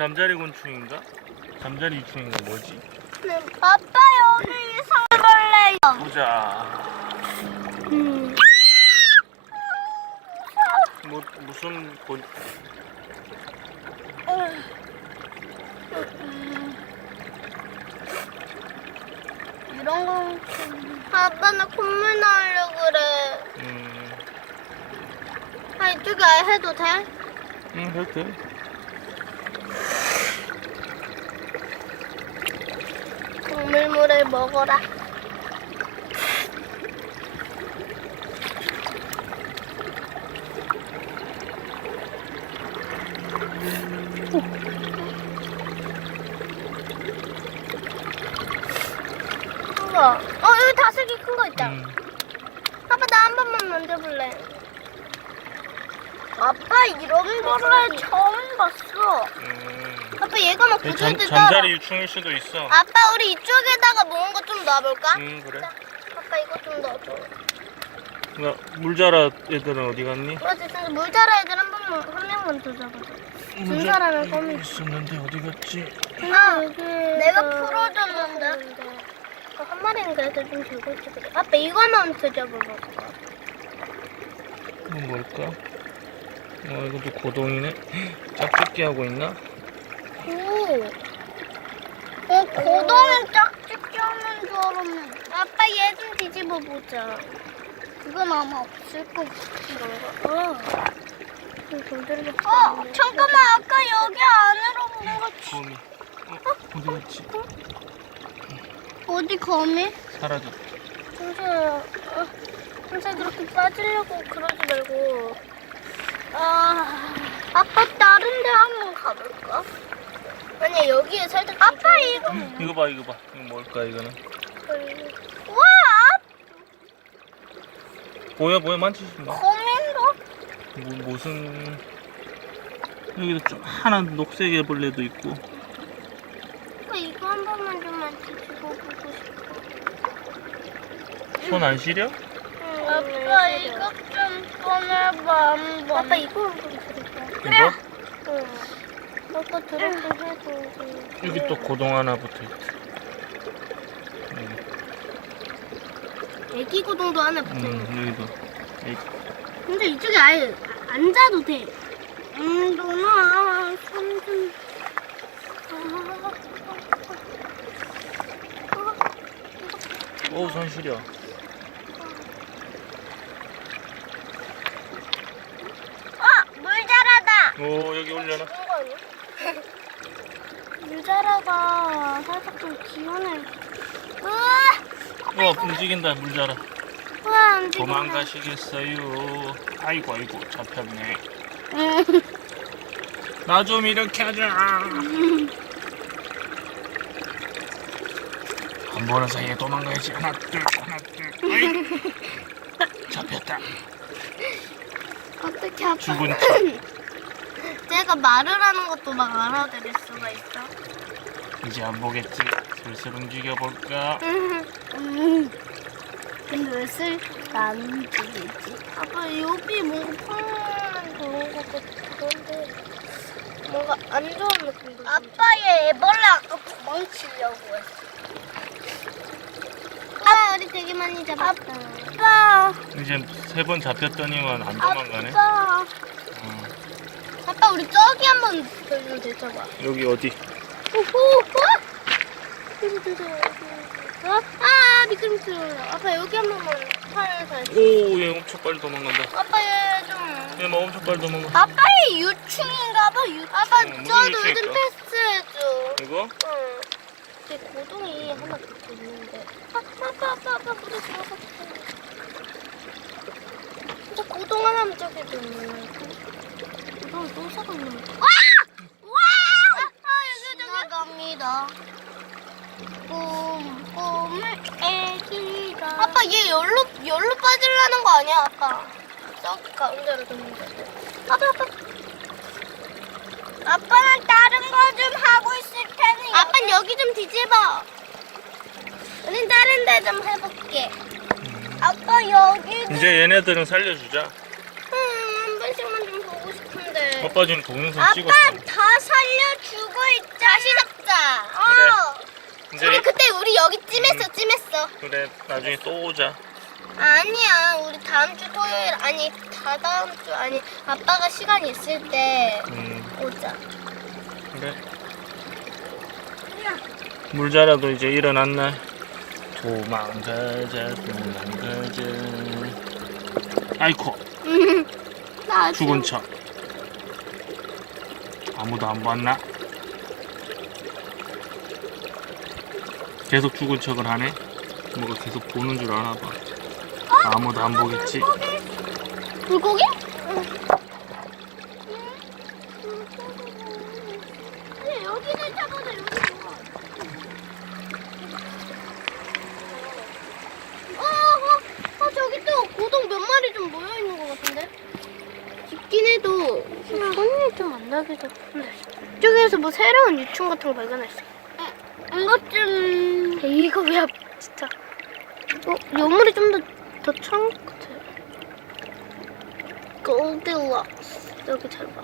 잠자리 곤충인가? 잠자리 유충인가 뭐지? 아빠 여기 이상벌레. 보자. 음. 뭐 무슨 곤 이런 거. 아빠 나 콧물 나오려고 그래. 음, 아 이쪽에 아예 해도 돼? 응, 해도 돼. 국물물을 먹어라. 어 여기 다슬기 큰 거 있다. 음, 아빠 나 한 번만 만져볼래. 아빠 이런 거를 처음 봤어. 음. 아빠 얘가 막 뜯어. 잠자리 유충일 수도 있어. 아빠 우리 이쪽에다가 먹은 거 좀 넣어볼까? 응, 그래. 아빠 이거 좀 넣어줘. 야, 물자라 애들은 어디 갔니? 맞아, 진짜 물 자라 애들 한 번만 한 명만 더 잡아줘. 준 사람은 껌이 있었는데 어디 갔지? 아, 내가 풀어줬는데. 어, 한 마리는 그래도 좀 들고 있지 그래. 아빠 이거만 더 잡아볼까? 이건 뭘까? 어, 이것도 고동이네. 짝짓기 하고 있나? 오. 어, 고동은 짝짓기 하는 줄 알았는데. 아빠 얘 좀 뒤집어 보자. 그건 아마 없을 것 같은가. 어. 어, 잠깐만. 아까 여기 안으로 뭔가 거미. 어, 어디 갔지? 어디 거미? 사라졌다. 평소에 어, 평소에 그렇게 빠지려고 그러지 말고 아 아빠 다른 데 한번 가볼까? 아니 여기에 살짝 아빠 이거 이거 봐, 이거 봐. 이거 뭘까, 이거는? 와 보여, 보여, 만지지 마. 거미인가? 뭐, 무슨. 여기도 좀 하나 녹색 애벌레도 있고. 아빠 이거 한 번만 좀만 뒤집어 보고 싶어 손 안 시려? 아빠 이거 좀 꺼내봐 한번 아빠 이거 이거? 응 아빠 들었긴 해도 여기 또 고동 하나 붙어. 여기. 애기 고동도 하나 붙어 음, 여기도. 에이, 근데 이쪽에 아예 앉아도 돼. 음, 누나, 손 좀. 어우, 손 시려. 아, 물자라다. 오, 여기 올려놔. 물자라가 살짝 좀 기운을. 으아, 어, 움직인다, 물자라. 으아, 움직인다. 도망가시겠어요. 아이고, 아이고, 잡혔네. 음, 나좀 이렇게 하자. 안 보는 사이에 도망가야지. 하나, 둘, 하나, 둘. 어이. 잡혔다. 어떻게 아빠. 죽은 척. 제가 말을 하는 것도 막 알아들을 수가 있어. 이제 안 보겠지. 슬슬 움직여 볼까? 음. 근데 왜 쓸까 안 움직이지? 아빠 여기 뭔가 펑한 그런 것 같은데 뭔가 안 좋은 느낌도 아빠의 애벌레 아까 도망치려고 했어 아 우리 되게 많이 잡았다 아빠 이제 세 번 잡혔더니만 안 도망가네. 아빠 어. 아빠 우리 저기 한번 돌리면 되잖아 여기 어디? 오호 어? 아 미끄럼틀 아빠 여기 한 번만 팔을 살 오, 얘 엄청 빨리 도망간다. 아빠 얘좀 얘뭐 엄청 빨리 도망가. 아빠의 유충인가 봐. 유... 아빠 어, 무슨 저 유충일까? 눈 테스트 해줘. 이거? 응. 제 고동이 하나 붙어 있는데. 아, 아빠 아빠 아빠 물에 들어갔어. 진짜 고동 하나만 저기 있네. 고동 또 사갔네. 와! 와! 아 여기 저기. 지나갑니다. 꿈 꿈을 애기가. 아빠 얘 열로 열로 빠질라는 거 아니야 아빠? 저기 가운데로 뒀는데. 아빠 아빠. 아빠는 다른 거 좀 하고 있을 테니. 아빠 는 여기 좀 뒤집어. 우린 다른 데 좀 해볼게. 아빠 여기. 이제 얘네들은 살려주자. 음, 한 번씩만 좀 보고 싶은데. 아빠 지금 동영상 아빠 찍었어. 다. 죽어 있자. 다시 잡자. 이제 우리 그때 우리 여기 찜했어, 찜했어. 그래 나중에 또 오자. 아니야, 우리 다음 주 토요일 아니 다 다음 주 아니 아빠가 시간 있을 때 음 오자. 그래. 물자라도 이제 일어난 날 도망가자 도망가자. 아이코 나 죽은 척. 아무도 안 봤나? 계속 죽은 척을 하네. 뭐가 계속 보는 줄 아나 봐. 아무도 안 보겠지. 불고기? 네, 여기를 잡아서 여기 좋아. 어, 어, 어, 저기 또 고동 몇 마리 좀 모여 있는 것 같은데? 깊긴 해도 손이 좀 안 나게 잡는데. 이쪽에서 뭐 새로운 유충 같은 거 발견했어. 이것 좀. 이거 왜 진짜? 어, 요물이 좀더더 처음 같아. 골드락스 여기 잘 봐.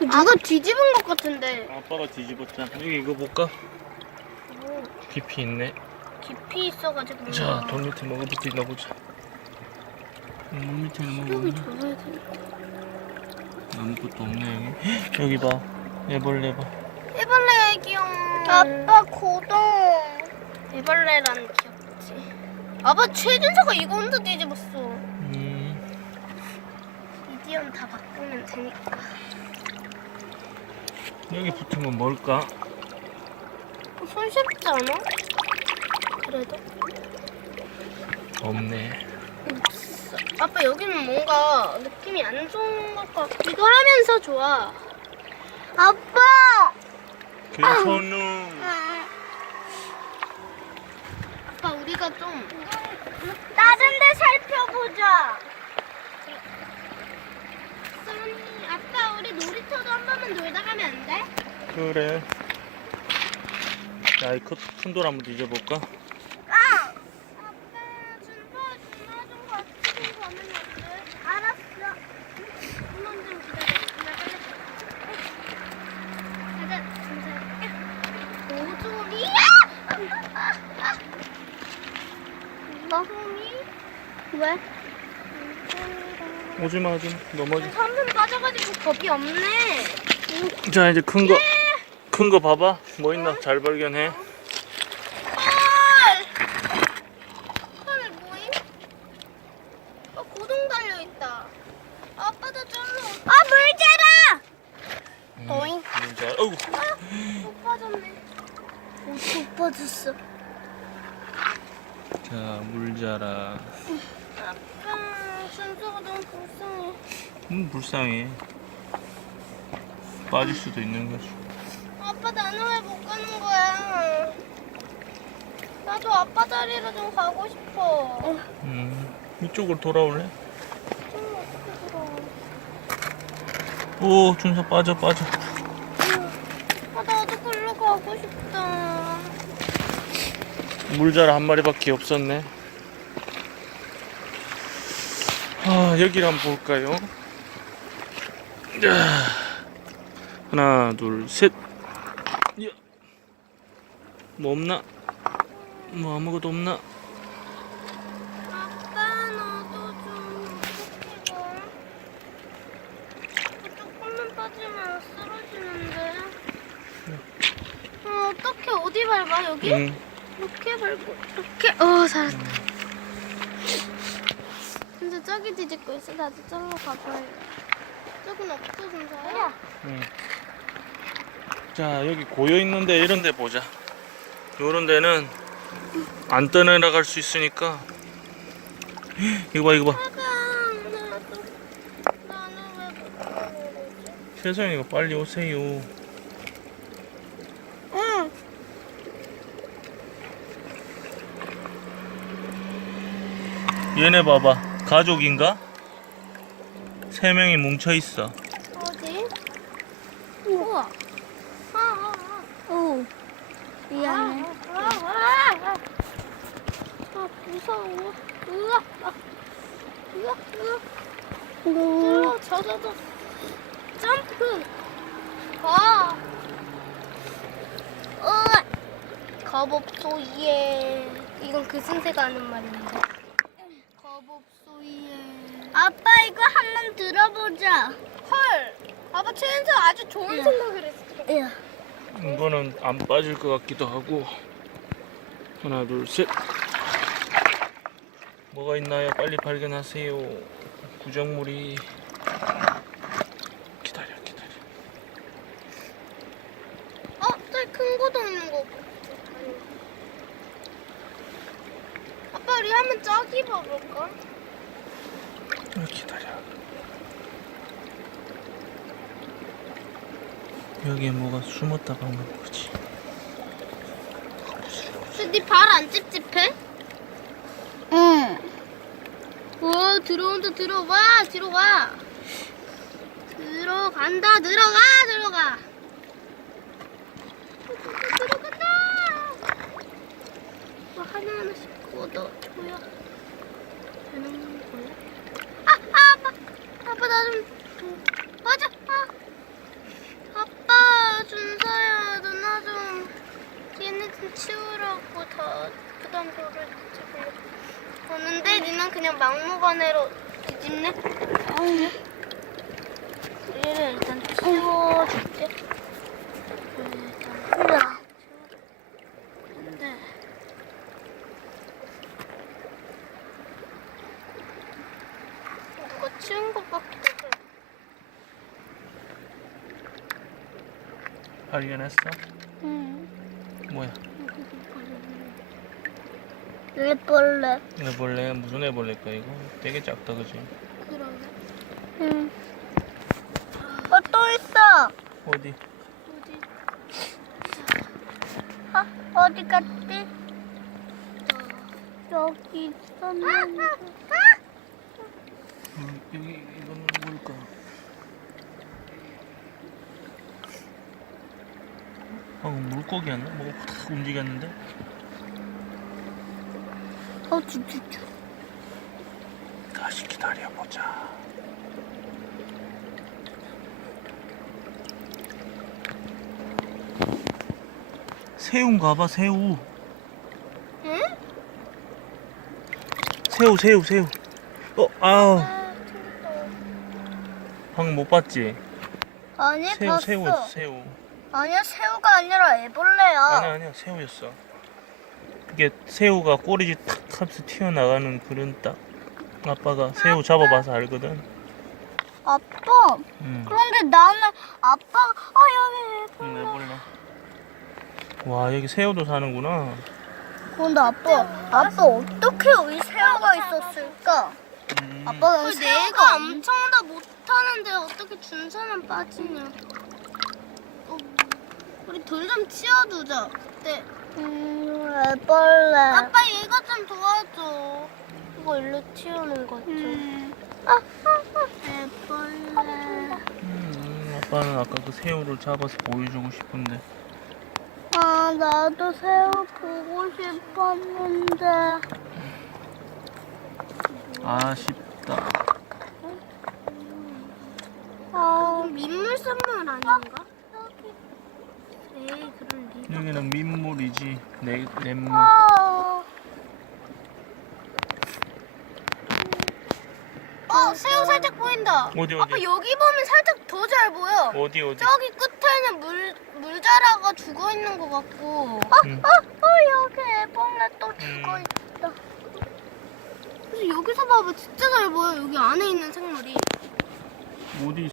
누가 뒤집은 것 같은데. 아빠가 뒤집었잖아. 여기 이거 볼까? 뭐 깊이 있네. 깊이 있어가지고. 자, 돌 밑에 뭐가 붙어 있나 보자. 물 밑에는 여기 없나? 줘야 돼. 아무것도 없네 여기. 여기 봐. 애벌레 봐. 애벌레 귀여워. 아빠 고동. 애벌레란 귀엽지. 아빠 최준서가 이거 혼자 뒤집었어. 음, 이디엄 다 바꾸면 되니까. 여기 붙은 건 뭘까? 어, 손 쉽지 않아? 그래도? 없네. 없어. 아빠 여기는 뭔가 느낌이 안 좋은 것 같기도 하면서 좋아. 아빠! 괜찮아. 아빠 우리가 좀 다른 데 살펴보자. 써니, 아빠 우리 놀이터도 한 번만 놀다 가면 안 돼? 그래. 자, 이큰돌 한번 뒤져볼까? 아! 아빠 준서 준아 좀 같이 좀 가면 안 돼? 알았어. 한번 좀 기다려. 기다려. 가자 준서. 오종이야! 오종이? 왜? 오지마, 오지마. 넘어져. 삼선 빠져가지고 겁이 없네. 자, 이제 큰 거. 큰 거 봐봐. 뭐 있나? 잘 발견해. 헐! 헐, 뭐임? 어, 고동 달려있다. 아빠도 절로. 아, 물자라! 어잉. 음, 자, 어우. 못 빠졌네. 오, 못 빠졌어. 자, 물 자라. 아빠, 준서가 너무 불쌍해. 음, 불쌍해. 빠질 수도 있는 거지. 아빠, 나는 왜 못 가는 거야? 나도 아빠 자리로 좀 가고 싶어. 음, 이쪽으로 돌아올래? 좀 어떻게 들어? 오, 준서 빠져, 빠져. 아, 나도 글로 가고 싶다. 물자라 한 마리밖에 없었네. 아, 여기를 한번 볼까요? 자, 하나, 둘, 셋. 야. 뭐 없나? 뭐 아무것도 없나? 아빠, 나도 좀 조금만 빠지면 쓰러지는데. 어, 어떻게 어디 밟아 여기? 응. 이렇게 밟고 이렇게. 어, 살았다. 근데 저기 뒤집고 있어. 나도 저기로 가봐야 저긴 없어, 준서야. 응. 자, 여기 고여 있는데 이런 데 보자. 요런 데는 안 떠내려갈 수 있으니까. 이거 봐, 이거 봐. 거지? 세상이가 빨리 오세요. 응. 얘네 봐봐. 가족인가? 세 명이 뭉쳐 있어. 어디? 우와. 아, 아, 아. 오. 미안해. 아, 아, 아, 아. 아, 무서워. 으아. 아. 으아, 으아. 오. 저, 저, 저. 점프. 가. 어. 겁없소 예. 이건 그 승세가 하는 말인데. 예. 아빠 이거 한 번 들어보자. 헐. 아빠 최은서 아주 좋은 생각을 했어. 야. 이거는 안 빠질 것 같기도 하고 하나 둘 셋 뭐가 있나요 빨리 발견하세요 구정물이 기다려 기다려 어, 저기 큰 거도 있는 거. 아빠 우리 한번 저기 봐볼까? 어, 기다려 여기에 뭐가 숨었다 가는 거지 근데 발 안 찝찝해? 응. 오 들어온다 들어와 들어와. 들어간다 들어가 들어가. 들어간다. 뭐 하나 하나씩 걷어줘야 되는 나 좀 맞아 아 아빠 준서야 누나 좀 얘네 좀 치우라고 다 부담스러울 지고 오는데 니는 그냥 막무가내로 뒤집네? 얘를 일단 치워줄게 일단 근데 누가 치운 것 같기도 해 발견했어? 응. 뭐야 일벌레 애벌레 무슨 애벌레일까 이거 되게 작다 그지 그러네. 응. 어, 또 있어. 어디 어디? 아, 어디 갔지? 여기 있었는데. 음, 여기 이거는 뭘까 방금 물고기였나? 뭐가 확 움직였는데 어, 주주주. 다시 기다려보자 새우인가 봐 새우 응? 새우 새우 새우 어 아우 아, 튕겼다. 방금 못 봤지? 아니, 새우 봤어. 새우였어 새우 아니야, 새우가 아니라 애벌레야. 아니야 아니야 새우였어 이게 새우가 꼬리지 탁 하면서 튀어나가는 그런 딱 아빠가 새우 잡아봐서 알거든 아빠. 응. 그런데 나는 아빠가 어 여기 응, 애벌레. 해볼래 와 여기 새우도 사는구나 근데 아빠, 아빠 어떻게 여기 새우가 있었을까? 음. 아빠가 내가 엄청 다 못하는데 어떻게 준서만 빠지냐? 어, 우리 돌 좀 치워두자. 네. 음, 애벌레. 아빠 얘가 좀 도와줘. 이거 일로 치우는 거지. 아, 아, 아. 애벌레. 음, 아빠는 아까 그 새우를 잡아서 보여주고 싶은데 아, 나도 새우 보고 싶었는데. 아쉽다 아, 민물 선물 아닌가? 여기는 민물이지 내, 냇물 아. 어, 새우 살짝 보인다. 어디, 어디? 아빠 여기 보면 살짝 더 잘 보여. 어디 어디 저기 끝에는 물 물자라가 죽어 있는 것 같고. 어, 응. 어, 어, 여기 애벌레 또 죽어 음. 있다. 그래서 여기서 봐봐, 진짜 잘 보여. 여기 안에 있는 생물이. 어디